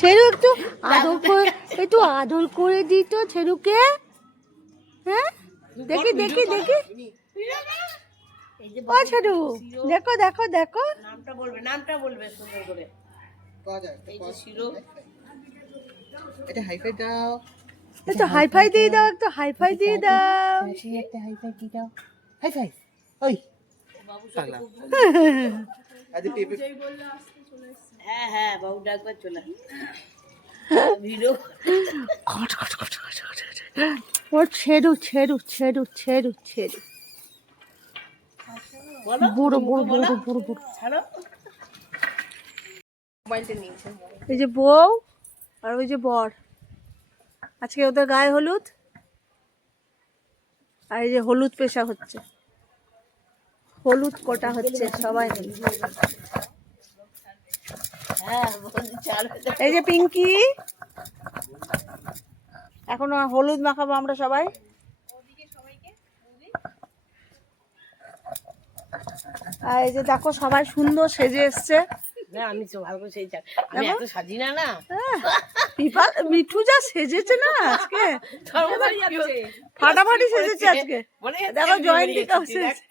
ছেড়ু একটু আদর করে দিত ছেড়ুকে। হ্যাঁ দেখি দেখি দেখি ও ছেড়ু দেখো দেখো দেখো নামটা বলবে সুন্দর করে। এই যে শিরো, এটা হাইফাই দাও, একটু হাইফাই দিয়ে দাও, একটু হাইফাই দিয়ে দাও। একটা হাইফাই দিয়ে দাও, হাইফাই। ওই বাবু পাগলা। আজ হ্যাঁ হ্যাঁ বাবু ডাকবার চলে ভিডিও। ও ছেড়ু ছেড়ু ছেড়ু ছেড়ু ছেড়ু বুড়ো বুড়ো বুড়ো বুড়ো বুড়ো। ছাড়ো, মোবাইলটা নিয়েছে। এই যে বউ আর ওই যে বর, আজকে ওদের গায়ে হলুদ, আর এই যে হলুদ পেশা হচ্ছে, হলুদ কোটা হচ্ছে সবাই মিলে। হ্যাঁ ছাড়ো। এই যে পিঙ্কি, এখনো হলুদ মাখাবো আমরা সবাই। আর এই যে দেখো সবাই সুন্দর সেজে এসছে। না আমি তো ভালো করে সেই আমি এত সাজি না না। মিঠু যা সেজেছে না আজকে, ফাটাফাটি সেজেছে আজকে। দেখো জয়ন্তিকাও সেজেছে।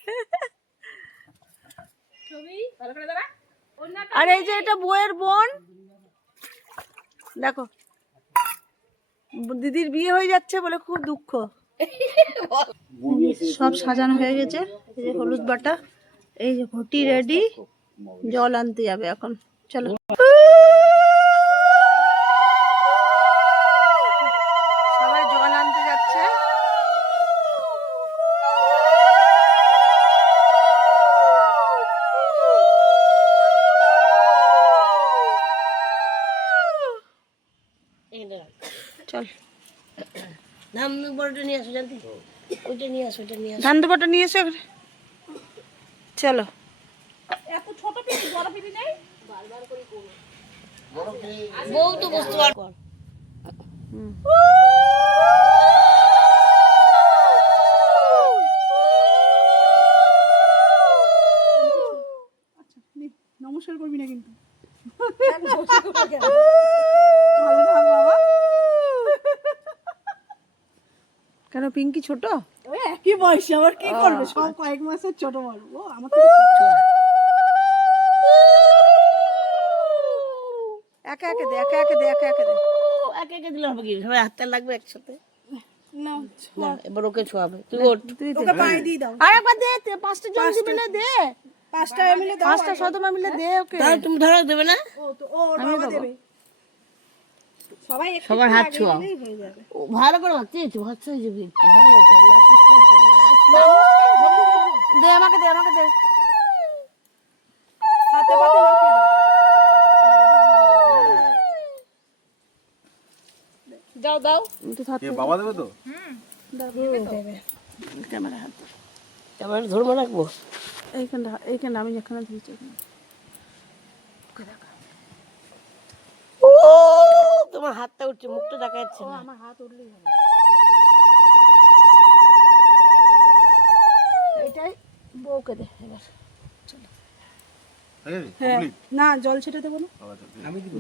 আর এই যে এটা বউয়ের বোন, দেখো দিদির বিয়ে হয়ে যাচ্ছে বলে খুব দুঃখ। সব সাজানো হয়ে গেছে, এই যে হলুদ বাটা, এই যে ঘটি রেডি, জল আনতে যাবে এখন, চলো। সবাই জল আনতে যাচ্ছে। চল ধান বড়টা নিয়ে আসো, জানতি ওইটা নিয়ে আসো, ওইটা নিয়ে আসো। ধান দুপাটা নিয়ে এসো, চলো। বউ তো বসতে পারবো। নমস্কার করবি না কিন্তু। কেন পিঙ্কি ছোট? ওই একই বয়সে আবার কি করবে, সব কয়েক মাসের ছোট বড়। ও আমার একে একে দে, একে একে দে, একে একে দে। একে একে দিলে হবে কি, সবাই হাতটা লাগবে একসাথে। না না এবার ওকে ছোঁয়াবে, তুই ওঠ। ওকে পায়ে দিয়ে দাও, আর একবার দে, পাঁচটা জল দিবি না, দে 5টা মিলে দাও। 5টা শতমা মিলে দে ওকে। তাহলে তুমি ধরো, দেবে না? ও তো ও বাবা দেবে, সবাই একটু সবার হাত ছোঁয়াও। দিলেই হয়ে যাবে। ও ভালো করে ভাবছি, ভাবছি হয়ে যাবে একটু, ভালো তো নাচিস না তো, দে আমাকে দে, আমাকে দে। হাতে পাতে মাখিয়ে দাও। দাও দাও, বাবা দেবে তো? ক্যামেরা হাত ক্যামেরা ধরবো রাখবো। এইখানটা, এইখানটা আমি যেখানে দিয়েছি। ও তোমার হাতটা উঠছে, মুখটা দেখা যাচ্ছে না। আমার হাত উঠলেই হবে। এটাই বউকে দে এবার। হ্যাঁ না জল ছেটে দেবো না। আমি দিব,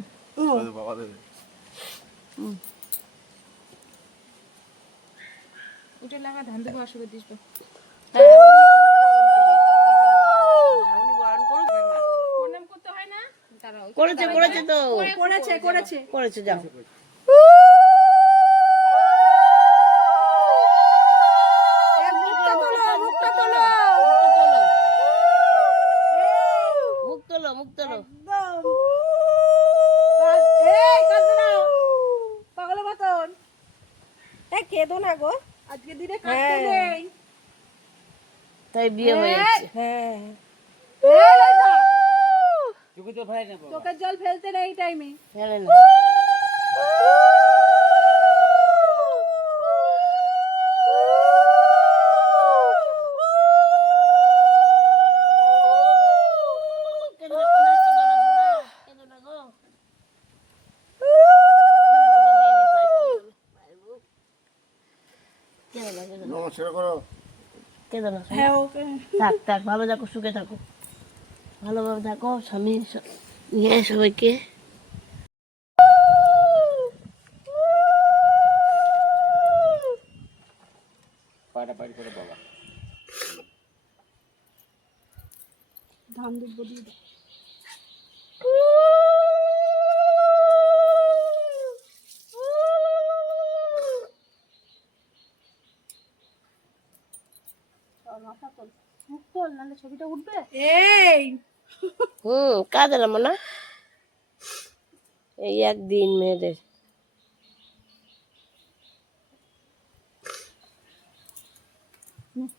বাবা দেবে। ওটা লাগা ধান দেবো, আসবে দিস। করেছে করেছে তো, করেছে করেছে করেছে, যাও। মুখটা তোলো, মুখটা তোলো। মুখ তোলো, মুখ তোলো। এই কাঁদবে না পাগলের মতন। এই কেঁদো না গো, আজকে দিনে কাঁদতে নেই। তাই বিয়ে হয়ে যাচ্ছে। হ্যাঁ চোখে তো ফেলাই না বাবা। চোখের জল ফেলতে নেই এই টাইমে। ফেলে না। নমস্কার করো। কেঁদো না, হ্যাঁ ওকে থাক থাক, ভালো থাকো, সুখে থাকো, ভালোভাবে থাকো, স্বামী নিয়ে সবাইকে। ধান দুব্বো দিয়ে দাও। চল, মাথা তোল, মুখ তোল, নাহলে ছবিটা উঠবে। এই কাঁদে না মনে এই একদিন মেয়েদের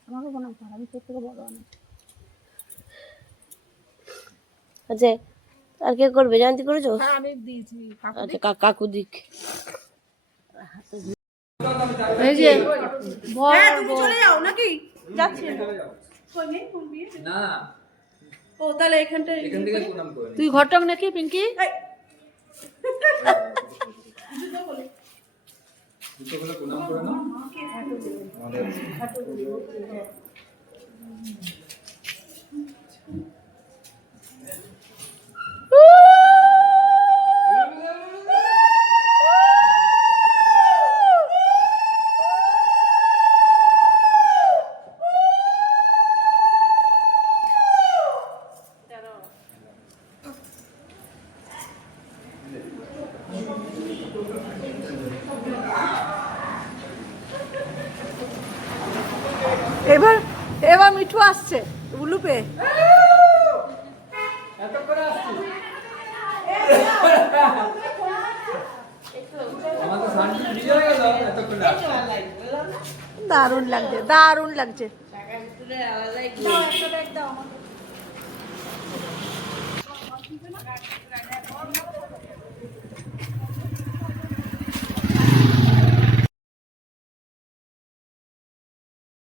আমাকে বানাতে হবে, আমি তোর থেকে বড় অনেক। আচ্ছা আর কে করবে জানতে করেছো? হ্যাঁ আমি দিয়েছি। আচ্ছা কাকু দিক এই যে হ্যাঁ তুমি চলে যাও নাকি? যাচ্ছি না ও তাহলে এখানটা এখান থেকে প্রণাম করে তুই ঘটক নাকি পিঙ্কি? জুতোগুলো প্রণাম করে নাও। এবার এবার মিঠু আসছে উলুপে। দারুণ লাগছে, দারুণ লাগছে। দাও, একটা ব্যাগ দাও আমাকে।